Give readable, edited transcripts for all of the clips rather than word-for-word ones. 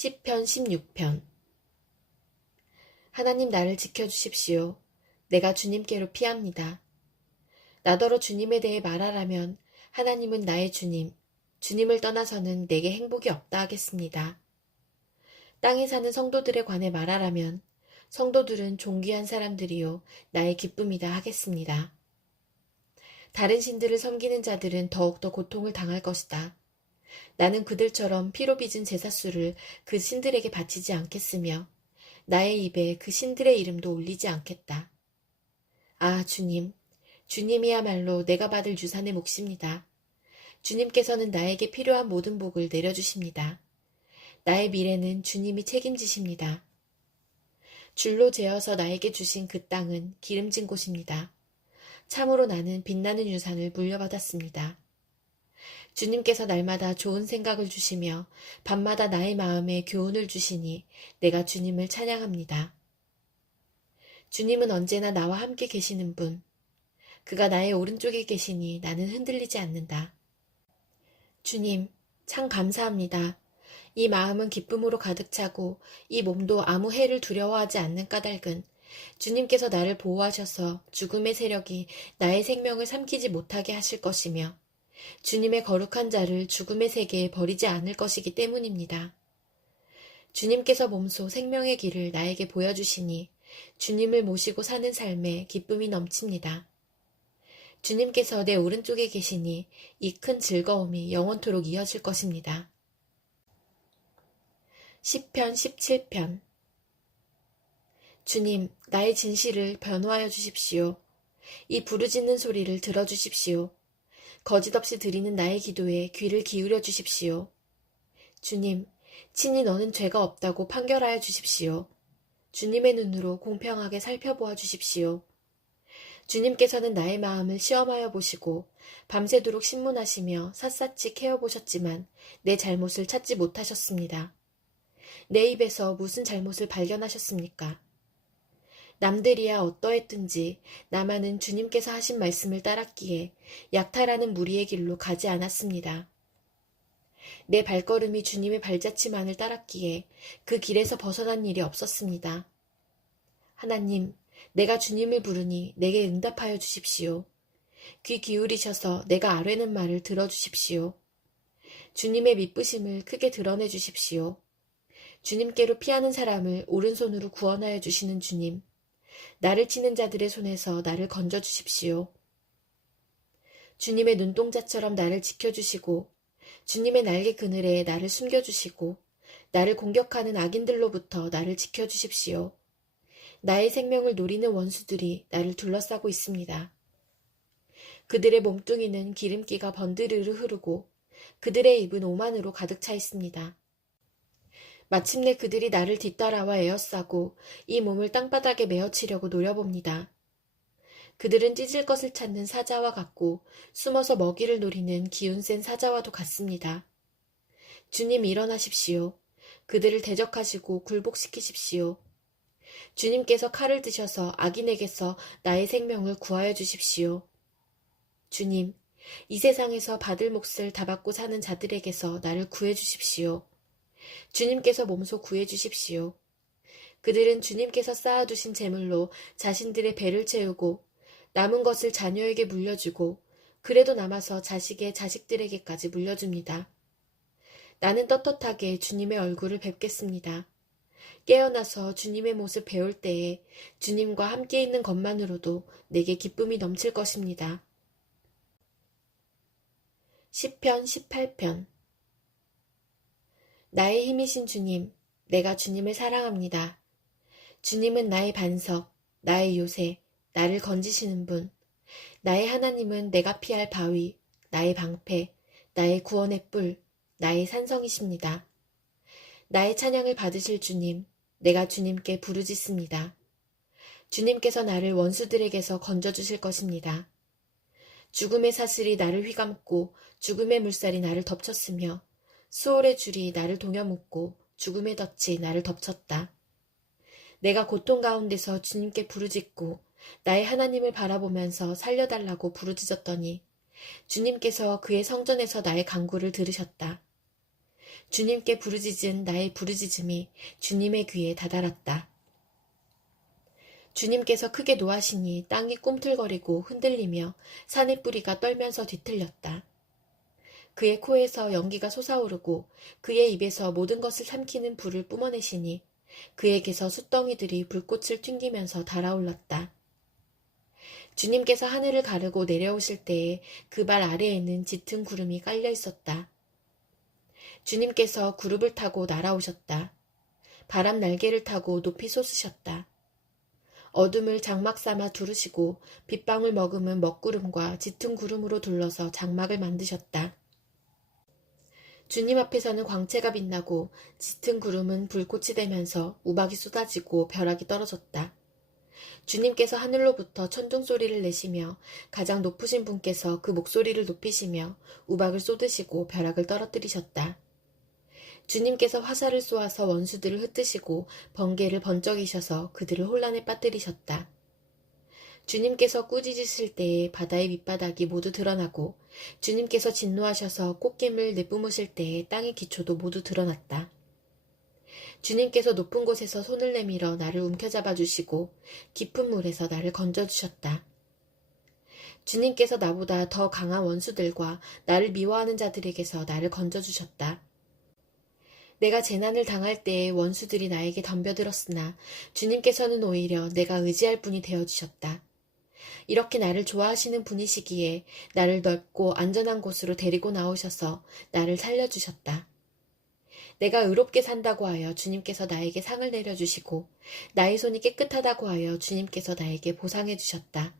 시편 16편. 하나님 나를 지켜주십시오. 내가 주님께로 피합니다. 나더러 주님에 대해 말하라면 하나님은 나의 주님, 주님을 떠나서는 내게 행복이 없다 하겠습니다. 땅에 사는 성도들에 관해 말하라면 성도들은 존귀한 사람들이요 나의 기쁨이다 하겠습니다. 다른 신들을 섬기는 자들은 더욱더 고통을 당할 것이다. 나는 그들처럼 피로 빚은 제사수를 그 신들에게 바치지 않겠으며 나의 입에 그 신들의 이름도 올리지 않겠다. 아, 주님, 주님이야말로 내가 받을 유산의 몫입니다. 주님께서는 나에게 필요한 모든 복을 내려주십니다. 나의 미래는 주님이 책임지십니다. 줄로 재어서 나에게 주신 그 땅은 기름진 곳입니다. 참으로 나는 빛나는 유산을 물려받았습니다. 주님께서 날마다 좋은 생각을 주시며 밤마다 나의 마음에 교훈을 주시니 내가 주님을 찬양합니다. 주님은 언제나 나와 함께 계시는 분. 그가 나의 오른쪽에 계시니 나는 흔들리지 않는다. 주님, 참 감사합니다. 이 마음은 기쁨으로 가득 차고 이 몸도 아무 해를 두려워하지 않는 까닭은 주님께서 나를 보호하셔서 죽음의 세력이 나의 생명을 삼키지 못하게 하실 것이며 주님의 거룩한 자를 죽음의 세계에 버리지 않을 것이기 때문입니다. 주님께서 몸소 생명의 길을 나에게 보여주시니 주님을 모시고 사는 삶에 기쁨이 넘칩니다. 주님께서 내 오른쪽에 계시니 이 큰 즐거움이 영원토록 이어질 것입니다. 시편 17편. 주님, 나의 진실을 변호하여 주십시오. 이 부르짖는 소리를 들어주십시오. 거짓없이 드리는 나의 기도에 귀를 기울여 주십시오. 주님, 친히 너는 죄가 없다고 판결하여 주십시오. 주님의 눈으로 공평하게 살펴보아 주십시오. 주님께서는 나의 마음을 시험하여 보시고 밤새도록 신문하시며 샅샅이 캐어보셨지만 내 잘못을 찾지 못하셨습니다. 내 입에서 무슨 잘못을 발견하셨습니까? 남들이야 어떠했든지 나만은 주님께서 하신 말씀을 따랐기에 약탈하는 무리의 길로 가지 않았습니다. 내 발걸음이 주님의 발자취만을 따랐기에 그 길에서 벗어난 일이 없었습니다. 하나님, 내가 주님을 부르니 내게 응답하여 주십시오. 귀 기울이셔서 내가 아뢰는 말을 들어주십시오. 주님의 미쁘심을 크게 드러내 주십시오. 주님께로 피하는 사람을 오른손으로 구원하여 주시는 주님, 나를 치는 자들의 손에서 나를 건져 주십시오. 주님의 눈동자처럼 나를 지켜주시고 주님의 날개 그늘에 나를 숨겨주시고 나를 공격하는 악인들로부터 나를 지켜주십시오. 나의 생명을 노리는 원수들이 나를 둘러싸고 있습니다. 그들의 몸뚱이는 기름기가 번드르르 흐르고 그들의 입은 오만으로 가득 차 있습니다. 마침내 그들이 나를 뒤따라와 에워싸고 이 몸을 땅바닥에 메어치려고 노려봅니다. 그들은 찢을 것을 찾는 사자와 같고 숨어서 먹이를 노리는 기운 센 사자와도 같습니다. 주님 일어나십시오. 그들을 대적하시고 굴복시키십시오. 주님께서 칼을 드셔서 악인에게서 나의 생명을 구하여 주십시오. 주님, 이 세상에서 받을 몫을 다 받고 사는 자들에게서 나를 구해 주십시오. 주님께서 몸소 구해 주십시오. 그들은 주님께서 쌓아두신 재물로 자신들의 배를 채우고 남은 것을 자녀에게 물려주고 그래도 남아서 자식의 자식들에게까지 물려줍니다. 나는 떳떳하게 주님의 얼굴을 뵙겠습니다. 깨어나서 주님의 모습 배울 때에 주님과 함께 있는 것만으로도 내게 기쁨이 넘칠 것입니다. 시편 18편. 나의 힘이신 주님, 내가 주님을 사랑합니다. 주님은 나의 반석, 나의 요새, 나를 건지시는 분. 나의 하나님은 내가 피할 바위, 나의 방패, 나의 구원의 뿔, 나의 산성이십니다. 나의 찬양을 받으실 주님, 내가 주님께 부르짖습니다. 주님께서 나를 원수들에게서 건져주실 것입니다. 죽음의 사슬이 나를 휘감고 죽음의 물살이 나를 덮쳤으며 수월의 줄이 나를 동여묶고 죽음의 덫이 나를 덮쳤다. 내가 고통 가운데서 주님께 부르짖고 나의 하나님을 바라보면서 살려달라고 부르짖었더니 주님께서 그의 성전에서 나의 간구를 들으셨다. 주님께 부르짖은 나의 부르짖음이 주님의 귀에 다다랐다. 주님께서 크게 노하시니 땅이 꿈틀거리고 흔들리며 산의 뿌리가 떨면서 뒤틀렸다. 그의 코에서 연기가 솟아오르고 그의 입에서 모든 것을 삼키는 불을 뿜어내시니 그에게서 숯덩이들이 불꽃을 튕기면서 달아올랐다. 주님께서 하늘을 가르고 내려오실 때에 그 발 아래에는 짙은 구름이 깔려 있었다. 주님께서 구름을 타고 날아오셨다. 바람 날개를 타고 높이 솟으셨다. 어둠을 장막 삼아 두르시고 빗방울 머금은 먹구름과 짙은 구름으로 둘러서 장막을 만드셨다. 주님 앞에서는 광채가 빛나고 짙은 구름은 불꽃이 되면서 우박이 쏟아지고 벼락이 떨어졌다. 주님께서 하늘로부터 천둥 소리를 내시며 가장 높으신 분께서 그 목소리를 높이시며 우박을 쏟으시고 벼락을 떨어뜨리셨다. 주님께서 화살을 쏘아서 원수들을 흩으시고 번개를 번쩍이셔서 그들을 혼란에 빠뜨리셨다. 주님께서 꾸짖으실 때에 바다의 밑바닥이 모두 드러나고 주님께서 진노하셔서 꽃김을 내뿜으실 때에 땅의 기초도 모두 드러났다. 주님께서 높은 곳에서 손을 내밀어 나를 움켜잡아 주시고 깊은 물에서 나를 건져주셨다. 주님께서 나보다 더 강한 원수들과 나를 미워하는 자들에게서 나를 건져주셨다. 내가 재난을 당할 때에 원수들이 나에게 덤벼들었으나 주님께서는 오히려 내가 의지할 분이 되어주셨다. 이렇게 나를 좋아하시는 분이시기에 나를 넓고 안전한 곳으로 데리고 나오셔서 나를 살려주셨다. 내가 의롭게 산다고 하여 주님께서 나에게 상을 내려주시고 나의 손이 깨끗하다고 하여 주님께서 나에게 보상해 주셨다.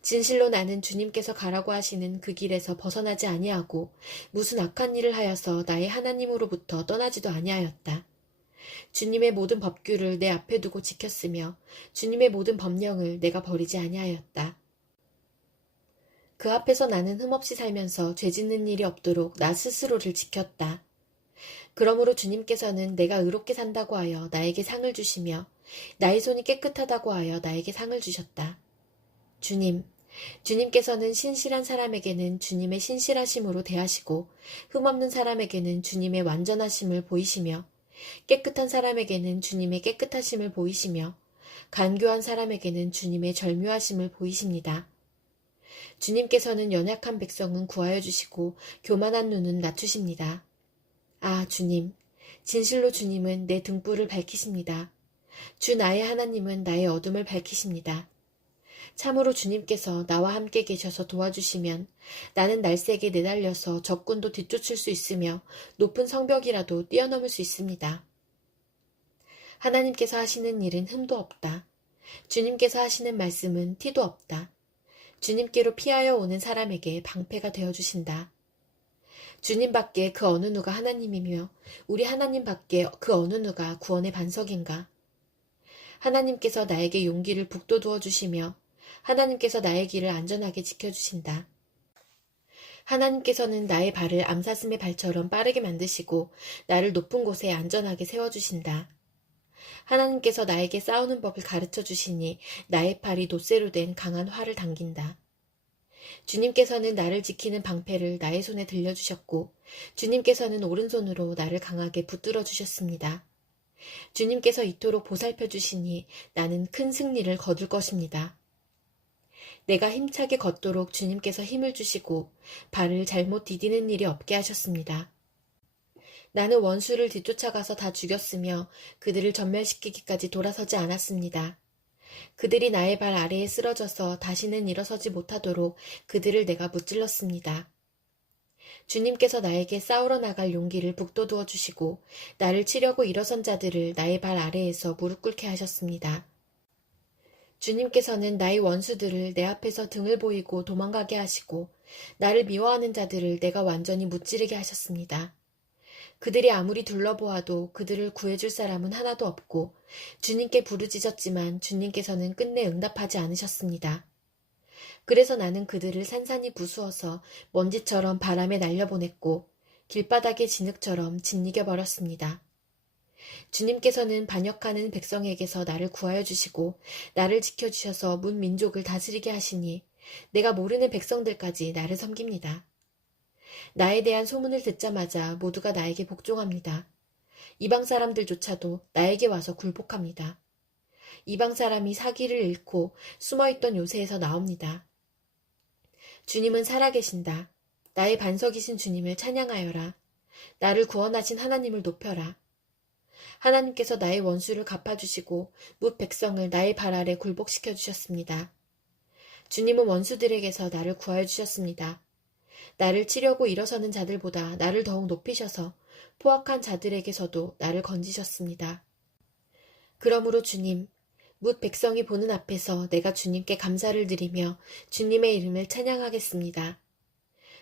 진실로 나는 주님께서 가라고 하시는 그 길에서 벗어나지 아니하고 무슨 악한 일을 하여서 나의 하나님으로부터 떠나지도 아니하였다. 주님의 모든 법규를 내 앞에 두고 지켰으며 주님의 모든 법령을 내가 버리지 아니하였다. 그 앞에서 나는 흠없이 살면서 죄짓는 일이 없도록 나 스스로를 지켰다. 그러므로 주님께서는 내가 의롭게 산다고 하여 나에게 상을 주시며 나의 손이 깨끗하다고 하여 나에게 상을 주셨다. 주님께서는 신실한 사람에게는 주님의 신실하심으로 대하시고 흠없는 사람에게는 주님의 완전하심을 보이시며 깨끗한 사람에게는 주님의 깨끗하심을 보이시며 간교한 사람에게는 주님의 절묘하심을 보이십니다. 주님께서는 연약한 백성은 구하여 주시고 교만한 눈은 낮추십니다. 아, 주님, 진실로 주님은 내 등불을 밝히십니다. 주 나의 하나님은 나의 어둠을 밝히십니다. 참으로 주님께서 나와 함께 계셔서 도와주시면 나는 날쌔게 내달려서 적군도 뒤쫓을 수 있으며 높은 성벽이라도 뛰어넘을 수 있습니다. 하나님께서 하시는 일은 흠도 없다. 주님께서 하시는 말씀은 티도 없다. 주님께로 피하여 오는 사람에게 방패가 되어주신다. 주님 밖에 그 어느 누가 하나님이며 우리 하나님 밖에 그 어느 누가 구원의 반석인가. 하나님께서 나에게 용기를 북돋워 주시며 하나님께서 나의 길을 안전하게 지켜주신다. 하나님께서는 나의 발을 암사슴의 발처럼 빠르게 만드시고 나를 높은 곳에 안전하게 세워주신다. 하나님께서 나에게 싸우는 법을 가르쳐 주시니 나의 팔이 놋쇠로 된 강한 활을 당긴다. 주님께서는 나를 지키는 방패를 나의 손에 들려주셨고 주님께서는 오른손으로 나를 강하게 붙들어 주셨습니다. 주님께서 이토록 보살펴 주시니 나는 큰 승리를 거둘 것입니다. 내가 힘차게 걷도록 주님께서 힘을 주시고 발을 잘못 디디는 일이 없게 하셨습니다. 나는 원수를 뒤쫓아가서 다 죽였으며 그들을 전멸시키기까지 돌아서지 않았습니다. 그들이 나의 발 아래에 쓰러져서 다시는 일어서지 못하도록 그들을 내가 무찔렀습니다. 주님께서 나에게 싸우러 나갈 용기를 북돋워 주시고 나를 치려고 일어선 자들을 나의 발 아래에서 무릎 꿇게 하셨습니다. 주님께서는 나의 원수들을 내 앞에서 등을 보이고 도망가게 하시고 나를 미워하는 자들을 내가 완전히 무찌르게 하셨습니다. 그들이 아무리 둘러보아도 그들을 구해줄 사람은 하나도 없고 주님께 부르짖었지만 주님께서는 끝내 응답하지 않으셨습니다. 그래서 나는 그들을 산산이 부수어서 먼지처럼 바람에 날려보냈고 길바닥의 진흙처럼 짓이겨버렸습니다. 주님께서는 반역하는 백성에게서 나를 구하여 주시고 나를 지켜주셔서 문 민족을 다스리게 하시니 내가 모르는 백성들까지 나를 섬깁니다. 나에 대한 소문을 듣자마자 모두가 나에게 복종합니다. 이방 사람들조차도 나에게 와서 굴복합니다. 이방 사람이 사기를 잃고 숨어있던 요새에서 나옵니다. 주님은 살아계신다. 나의 반석이신 주님을 찬양하여라. 나를 구원하신 하나님을 높여라. 하나님께서 나의 원수를 갚아주시고 뭇 백성을 나의 발 아래 굴복시켜 주셨습니다. 주님은 원수들에게서 나를 구하여 주셨습니다. 나를 치려고 일어서는 자들보다 나를 더욱 높이셔서 포악한 자들에게서도 나를 건지셨습니다. 그러므로 주님, 뭇 백성이 보는 앞에서 내가 주님께 감사를 드리며 주님의 이름을 찬양하겠습니다.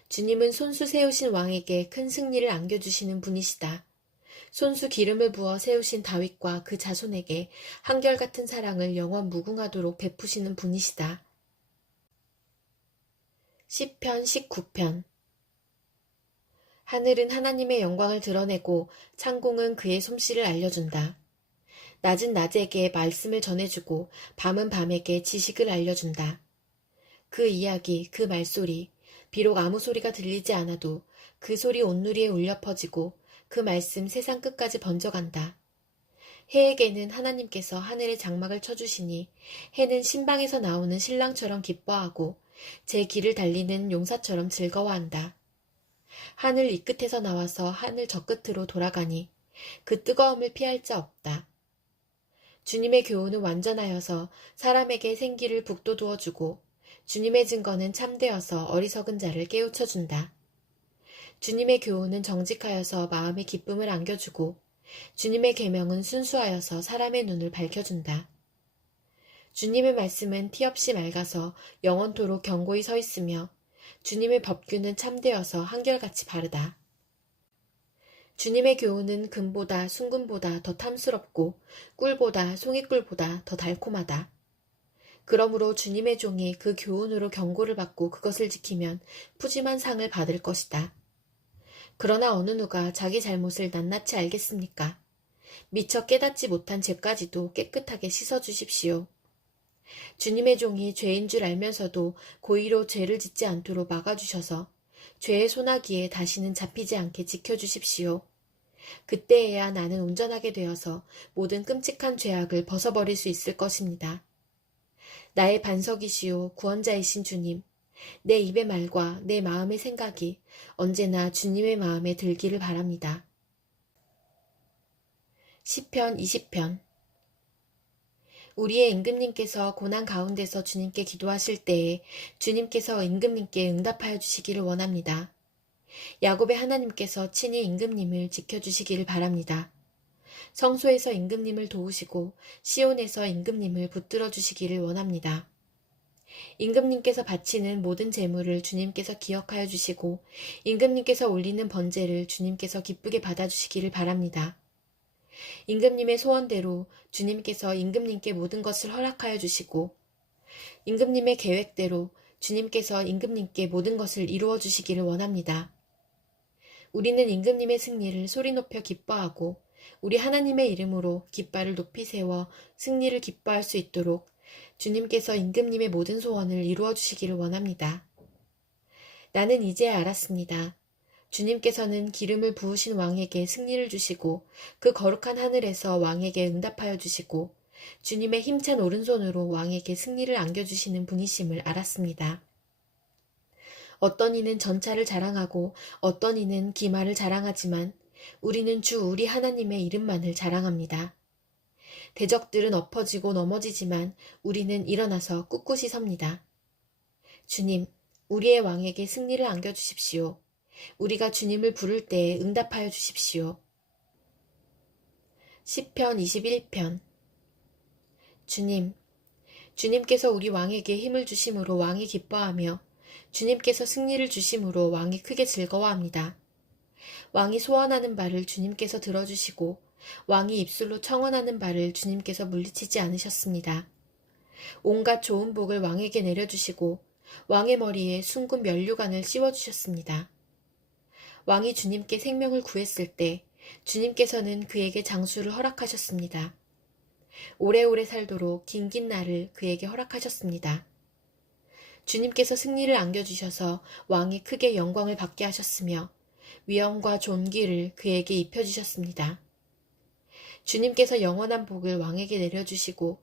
주님은 손수 세우신 왕에게 큰 승리를 안겨주시는 분이시다. 손수 기름을 부어 세우신 다윗과 그 자손에게 한결같은 사랑을 영원 무궁하도록 베푸시는 분이시다. 시편 19편. 하늘은 하나님의 영광을 드러내고 창공은 그의 솜씨를 알려준다. 낮은 낮에게 말씀을 전해주고 밤은 밤에게 지식을 알려준다. 그 이야기, 그 말소리, 비록 아무 소리가 들리지 않아도 그 소리 온누리에 울려 퍼지고 그 말씀 세상 끝까지 번져간다. 해에게는 하나님께서 하늘의 장막을 쳐주시니 해는 신방에서 나오는 신랑처럼 기뻐하고 제 길을 달리는 용사처럼 즐거워한다. 하늘 이 끝에서 나와서 하늘 저 끝으로 돌아가니 그 뜨거움을 피할 자 없다. 주님의 교훈은 완전하여서 사람에게 생기를 북돋우어주고 주님의 증거는 참되어서 어리석은 자를 깨우쳐준다. 주님의 교훈은 정직하여서 마음의 기쁨을 안겨주고 주님의 계명은 순수하여서 사람의 눈을 밝혀준다. 주님의 말씀은 티없이 맑아서 영원토록 견고히 서 있으며 주님의 법규는 참되어서 한결같이 바르다. 주님의 교훈은 금보다 순금보다 더 탐스럽고 꿀보다 송이꿀보다 더 달콤하다. 그러므로 주님의 종이 그 교훈으로 경고를 받고 그것을 지키면 푸짐한 상을 받을 것이다. 그러나 어느 누가 자기 잘못을 낱낱이 알겠습니까? 미처 깨닫지 못한 죄까지도 깨끗하게 씻어주십시오. 주님의 종이 죄인 줄 알면서도 고의로 죄를 짓지 않도록 막아주셔서 죄의 소나기에 다시는 잡히지 않게 지켜주십시오. 그때에야 나는 온전하게 되어서 모든 끔찍한 죄악을 벗어버릴 수 있을 것입니다. 나의 반석이시오 구원자이신 주님, 내 입의 말과 내 마음의 생각이 언제나 주님의 마음에 들기를 바랍니다. 시편 20편. 우리의 임금님께서 고난 가운데서 주님께 기도하실 때에 주님께서 임금님께 응답하여 주시기를 원합니다. 야곱의 하나님께서 친히 임금님을 지켜주시기를 바랍니다. 성소에서 임금님을 도우시고 시온에서 임금님을 붙들어 주시기를 원합니다. 임금님께서 바치는 모든 제물을 주님께서 기억하여 주시고 임금님께서 올리는 번제를 주님께서 기쁘게 받아주시기를 바랍니다. 임금님의 소원대로 주님께서 임금님께 모든 것을 허락하여 주시고 임금님의 계획대로 주님께서 임금님께 모든 것을 이루어 주시기를 원합니다. 우리는 임금님의 승리를 소리 높여 기뻐하고 우리 하나님의 이름으로 깃발을 높이 세워 승리를 기뻐할 수 있도록 주님께서 임금님의 모든 소원을 이루어 주시기를 원합니다. 나는 이제 알았습니다. 주님께서는 기름을 부으신 왕에게 승리를 주시고 그 거룩한 하늘에서 왕에게 응답하여 주시고 주님의 힘찬 오른손으로 왕에게 승리를 안겨주시는 분이심을 알았습니다. 어떤 이는 전차를 자랑하고 어떤 이는 기마를 자랑하지만 우리는 주 우리 하나님의 이름만을 자랑합니다. 대적들은 엎어지고 넘어지지만 우리는 일어나서 꿋꿋이 섭니다. 주님, 우리의 왕에게 승리를 안겨주십시오. 우리가 주님을 부를 때에 응답하여 주십시오. 시편 21편. 주님, 주님께서 우리 왕에게 힘을 주심으로 왕이 기뻐하며 주님께서 승리를 주심으로 왕이 크게 즐거워합니다. 왕이 소원하는 바를 주님께서 들어주시고 왕이 입술로 청언하는 바를 주님께서 물리치지 않으셨습니다. 온갖 좋은 복을 왕에게 내려주시고 왕의 머리에 숭근 면류관을 씌워주셨습니다. 왕이 주님께 생명을 구했을 때 주님께서는 그에게 장수를 허락하셨습니다. 오래오래 살도록 긴긴 날을 그에게 허락하셨습니다. 주님께서 승리를 안겨주셔서 왕이 크게 영광을 받게 하셨으며 위엄과 존귀를 그에게 입혀주셨습니다. 주님께서 영원한 복을 왕에게 내려주시고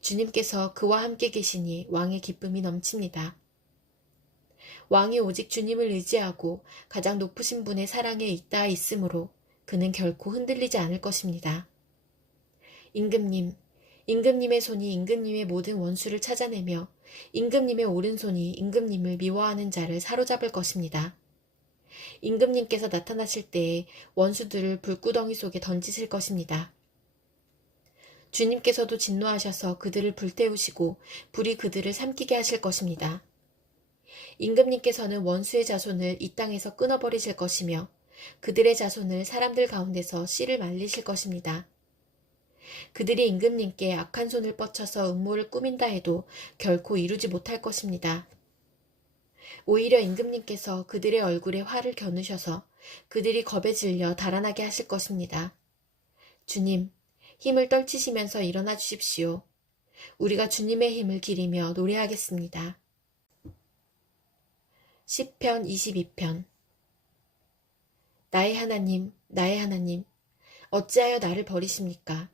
주님께서 그와 함께 계시니 왕의 기쁨이 넘칩니다. 왕이 오직 주님을 의지하고 가장 높으신 분의 사랑에 잇따라 있으므로 그는 결코 흔들리지 않을 것입니다. 임금님의 손이 임금님의 모든 원수를 찾아내며 임금님의 오른손이 임금님을 미워하는 자를 사로잡을 것입니다. 임금님께서 나타나실 때에 원수들을 불구덩이 속에 던지실 것입니다. 주님께서도 진노하셔서 그들을 불태우시고 불이 그들을 삼키게 하실 것입니다. 임금님께서는 원수의 자손을 이 땅에서 끊어버리실 것이며 그들의 자손을 사람들 가운데서 씨를 말리실 것입니다. 그들이 임금님께 악한 손을 뻗쳐서 음모를 꾸민다 해도 결코 이루지 못할 것입니다. 오히려 임금님께서 그들의 얼굴에 화를 겨누셔서 그들이 겁에 질려 달아나게 하실 것입니다. 주님, 힘을 떨치시면서 일어나 주십시오. 우리가 주님의 힘을 기리며 노래하겠습니다. 시편 22편. 나의 하나님, 나의 하나님, 어찌하여 나를 버리십니까?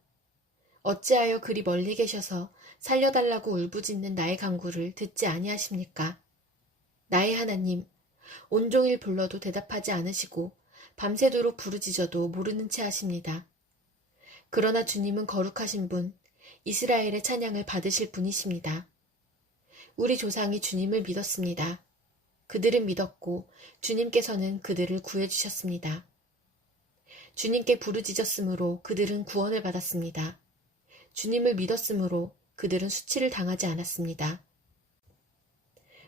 어찌하여 그리 멀리 계셔서 살려달라고 울부짖는 나의 간구를 듣지 아니하십니까? 나의 하나님, 온종일 불러도 대답하지 않으시고 밤새도록 부르짖어도 모르는 채 하십니다. 그러나 주님은 거룩하신 분, 이스라엘의 찬양을 받으실 분이십니다. 우리 조상이 주님을 믿었습니다. 그들은 믿었고 주님께서는 그들을 구해주셨습니다. 주님께 부르짖었으므로 그들은 구원을 받았습니다. 주님을 믿었으므로 그들은 수치를 당하지 않았습니다.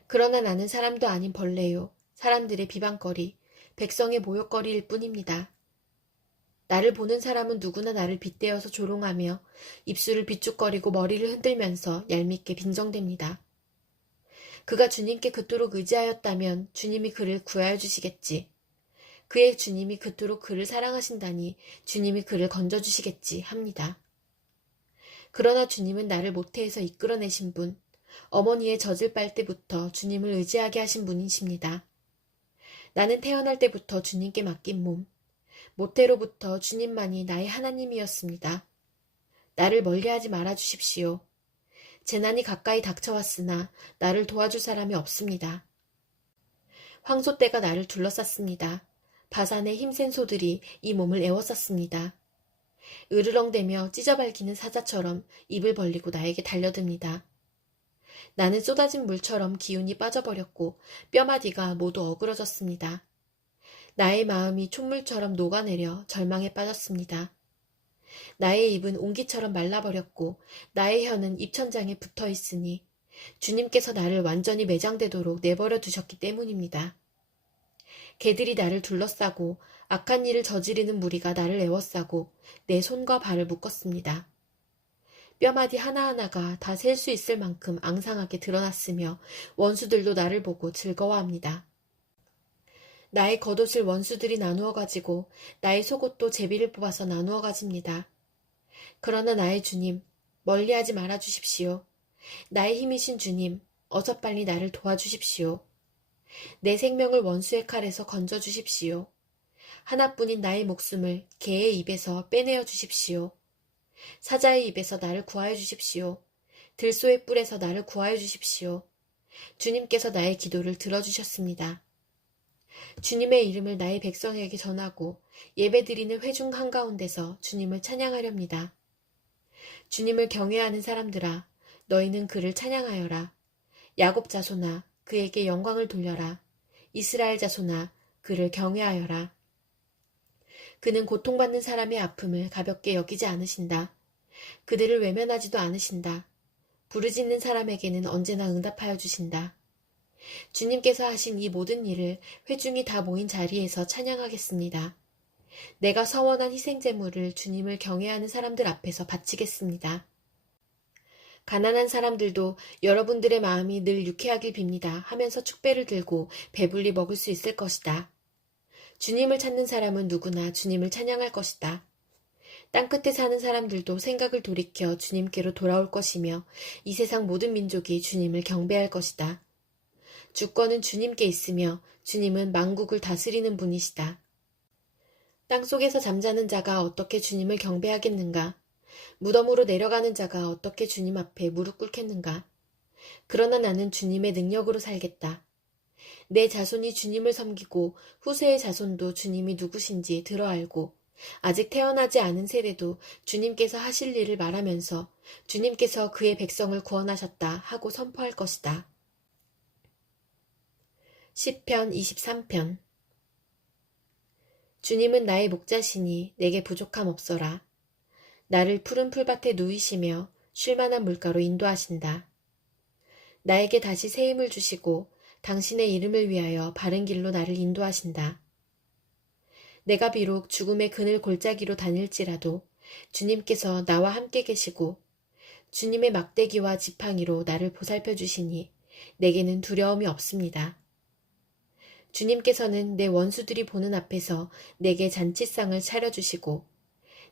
그러나 나는 사람도 아닌 벌레요, 사람들의 비방거리, 백성의 모욕거리일 뿐입니다. 나를 보는 사람은 누구나 나를 빗대어서 조롱하며 입술을 비죽거리고 머리를 흔들면서 얄밉게 빈정댑니다. 그가 주님께 그토록 의지하였다면 주님이 그를 구하여 주시겠지. 그의 주님이 그토록 그를 사랑하신다니 주님이 그를 건져주시겠지 합니다. 그러나 주님은 나를 모태에서 이끌어내신 분, 어머니의 젖을 빨 때부터 주님을 의지하게 하신 분이십니다. 나는 태어날 때부터 주님께 맡긴 몸, 모태로부터 주님만이 나의 하나님이었습니다. 나를 멀리하지 말아 주십시오. 재난이 가까이 닥쳐왔으나 나를 도와줄 사람이 없습니다. 황소떼가 나를 둘러쌌습니다. 바산의 힘센 소들이 이 몸을 에워쌌습니다. 으르렁대며 찢어발기는 사자처럼 입을 벌리고 나에게 달려듭니다. 나는 쏟아진 물처럼 기운이 빠져버렸고 뼈마디가 모두 어그러졌습니다. 나의 마음이 촛물처럼 녹아내려 절망에 빠졌습니다. 나의 입은 옹기처럼 말라버렸고 나의 혀는 입천장에 붙어 있으니 주님께서 나를 완전히 매장되도록 내버려 두셨기 때문입니다. 개들이 나를 둘러싸고 악한 일을 저지르는 무리가 나를 에워싸고 내 손과 발을 묶었습니다. 뼈마디 하나하나가 다 셀 수 있을 만큼 앙상하게 드러났으며 원수들도 나를 보고 즐거워합니다. 나의 겉옷을 원수들이 나누어 가지고 나의 속옷도 제비를 뽑아서 나누어 가집니다. 그러나 나의 주님, 멀리하지 말아 주십시오. 나의 힘이신 주님, 어서 빨리 나를 도와주십시오. 내 생명을 원수의 칼에서 건져 주십시오. 하나뿐인 나의 목숨을 개의 입에서 빼내어 주십시오. 사자의 입에서 나를 구하여 주십시오. 들소의 뿔에서 나를 구하여 주십시오. 주님께서 나의 기도를 들어주셨습니다. 주님의 이름을 나의 백성에게 전하고 예배드리는 회중 한가운데서 주님을 찬양하렵니다. 주님을 경외하는 사람들아, 너희는 그를 찬양하여라. 야곱 자손아, 그에게 영광을 돌려라. 이스라엘 자손아, 그를 경외하여라. 그는 고통받는 사람의 아픔을 가볍게 여기지 않으신다. 그들을 외면하지도 않으신다. 부르짖는 사람에게는 언제나 응답하여 주신다. 주님께서 하신 이 모든 일을 회중이 다 모인 자리에서 찬양하겠습니다. 내가 서원한 희생제물을 주님을 경외하는 사람들 앞에서 바치겠습니다. 가난한 사람들도 여러분들의 마음이 늘 유쾌하길 빕니다 하면서 축배를 들고 배불리 먹을 수 있을 것이다. 주님을 찾는 사람은 누구나 주님을 찬양할 것이다. 땅끝에 사는 사람들도 생각을 돌이켜 주님께로 돌아올 것이며 이 세상 모든 민족이 주님을 경배할 것이다. 주권은 주님께 있으며 주님은 만국을 다스리는 분이시다. 땅속에서 잠자는 자가 어떻게 주님을 경배하겠는가? 무덤으로 내려가는 자가 어떻게 주님 앞에 무릎 꿇겠는가? 그러나 나는 주님의 능력으로 살겠다. 내 자손이 주님을 섬기고 후세의 자손도 주님이 누구신지 들어 알고 아직 태어나지 않은 세대도 주님께서 하실 일을 말하면서 주님께서 그의 백성을 구원하셨다 하고 선포할 것이다. 시편 23편. 주님은 나의 목자시니 내게 부족함 없어라. 나를 푸른 풀밭에 누이시며 쉴만한 물가로 인도하신다. 나에게 다시 새 힘을 주시고 당신의 이름을 위하여 바른 길로 나를 인도하신다. 내가 비록 죽음의 그늘 골짜기로 다닐지라도 주님께서 나와 함께 계시고 주님의 막대기와 지팡이로 나를 보살펴 주시니 내게는 두려움이 없습니다. 주님께서는 내 원수들이 보는 앞에서 내게 잔치상을 차려주시고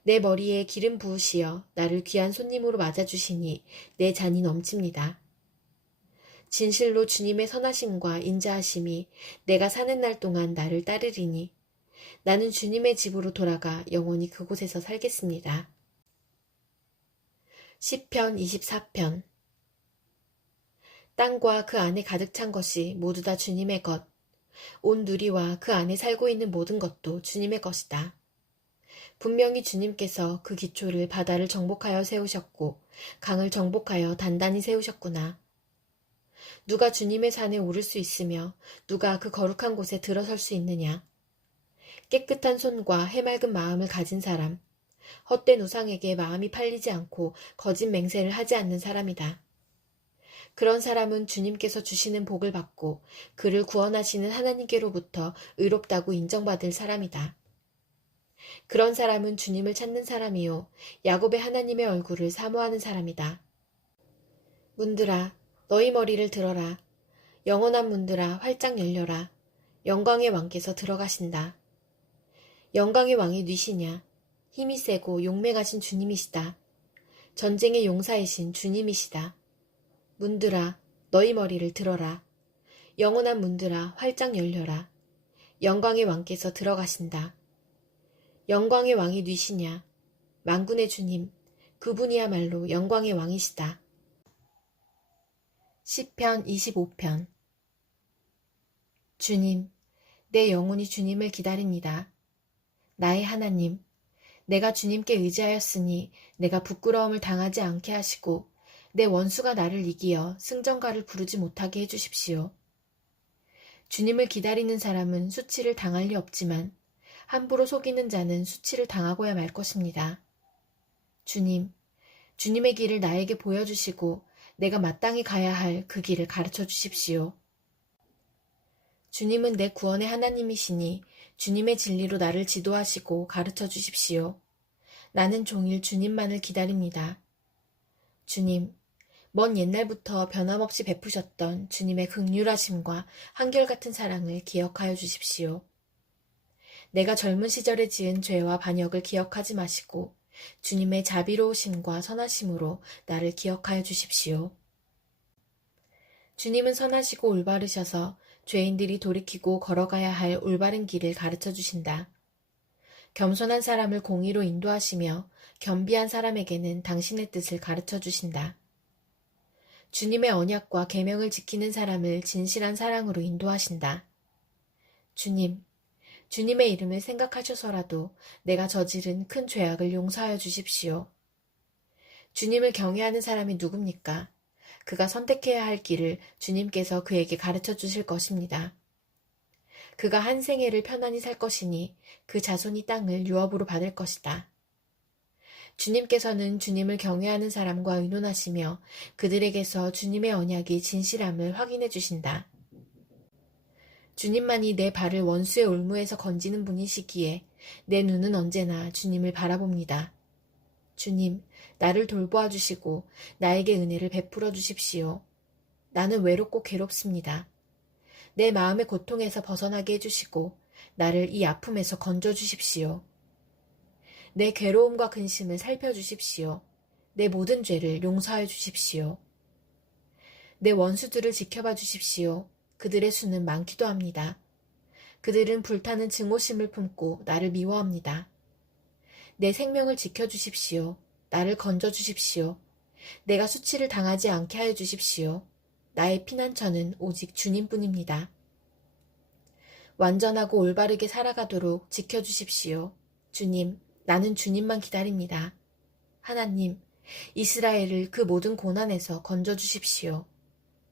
내 머리에 기름 부으시어 나를 귀한 손님으로 맞아주시니 내 잔이 넘칩니다. 진실로 주님의 선하심과 인자하심이 내가 사는 날 동안 나를 따르리니 나는 주님의 집으로 돌아가 영원히 그곳에서 살겠습니다. 시편 24편. 땅과 그 안에 가득 찬 것이 모두 다 주님의 것, 온 누리와 그 안에 살고 있는 모든 것도 주님의 것이다. 분명히 주님께서 그 기초를 바다를 정복하여 세우셨고 강을 정복하여 단단히 세우셨구나. 누가 주님의 산에 오를 수 있으며 누가 그 거룩한 곳에 들어설 수 있느냐. 깨끗한 손과 해맑은 마음을 가진 사람, 헛된 우상에게 마음이 팔리지 않고 거짓 맹세를 하지 않는 사람이다. 그런 사람은 주님께서 주시는 복을 받고 그를 구원하시는 하나님께로부터 의롭다고 인정받을 사람이다. 그런 사람은 주님을 찾는 사람이요 야곱의 하나님의 얼굴을 사모하는 사람이다. 문들아 너희 머리를 들어라. 영원한 문들아 활짝 열려라. 영광의 왕께서 들어가신다. 영광의 왕이 뉘시냐. 힘이 세고 용맹하신 주님이시다. 전쟁의 용사이신 주님이시다. 문들아 너희 머리를 들어라. 영원한 문들아 활짝 열려라. 영광의 왕께서 들어가신다. 영광의 왕이 뉘시냐. 만군의 주님 그분이야말로 영광의 왕이시다. 시편 25편. 주님, 내 영혼이 주님을 기다립니다. 나의 하나님, 내가 주님께 의지하였으니 내가 부끄러움을 당하지 않게 하시고 내 원수가 나를 이기어 승전가를 부르지 못하게 해주십시오. 주님을 기다리는 사람은 수치를 당할 리 없지만 함부로 속이는 자는 수치를 당하고야 말 것입니다. 주님, 주님의 길을 나에게 보여주시고 내가 마땅히 가야 할 그 길을 가르쳐 주십시오. 주님은 내 구원의 하나님이시니 주님의 진리로 나를 지도하시고 가르쳐 주십시오. 나는 종일 주님만을 기다립니다. 주님, 먼 옛날부터 변함없이 베푸셨던 주님의 긍휼하심과 한결같은 사랑을 기억하여 주십시오. 내가 젊은 시절에 지은 죄와 반역을 기억하지 마시고 주님의 자비로우심과 선하심으로 나를 기억하여 주십시오. 주님은 선하시고 올바르셔서 죄인들이 돌이키고 걸어가야 할 올바른 길을 가르쳐 주신다. 겸손한 사람을 공의로 인도하시며 겸비한 사람에게는 당신의 뜻을 가르쳐 주신다. 주님의 언약과 계명을 지키는 사람을 진실한 사랑으로 인도하신다. 주님, 주님의 이름을 생각하셔서라도 내가 저지른 큰 죄악을 용서하여 주십시오. 주님을 경외하는 사람이 누굽니까? 그가 선택해야 할 길을 주님께서 그에게 가르쳐 주실 것입니다. 그가 한 생애를 편안히 살 것이니 그 자손이 땅을 유업으로 받을 것이다. 주님께서는 주님을 경외하는 사람과 의논하시며 그들에게서 주님의 언약이 진실함을 확인해 주신다. 주님만이 내 발을 원수의 올무에서 건지는 분이시기에 내 눈은 언제나 주님을 바라봅니다. 주님, 나를 돌보아 주시고 나에게 은혜를 베풀어 주십시오. 나는 외롭고 괴롭습니다. 내 마음의 고통에서 벗어나게 해주시고 나를 이 아픔에서 건져 주십시오. 내 괴로움과 근심을 살펴주십시오. 내 모든 죄를 용서하여 주십시오. 내 원수들을 지켜봐 주십시오. 그들의 수는 많기도 합니다. 그들은 불타는 증오심을 품고 나를 미워합니다. 내 생명을 지켜주십시오. 나를 건져주십시오. 내가 수치를 당하지 않게 하여 주십시오. 나의 피난처는 오직 주님뿐입니다. 완전하고 올바르게 살아가도록 지켜주십시오. 주님, 나는 주님만 기다립니다. 하나님, 이스라엘을 그 모든 고난에서 건져주십시오.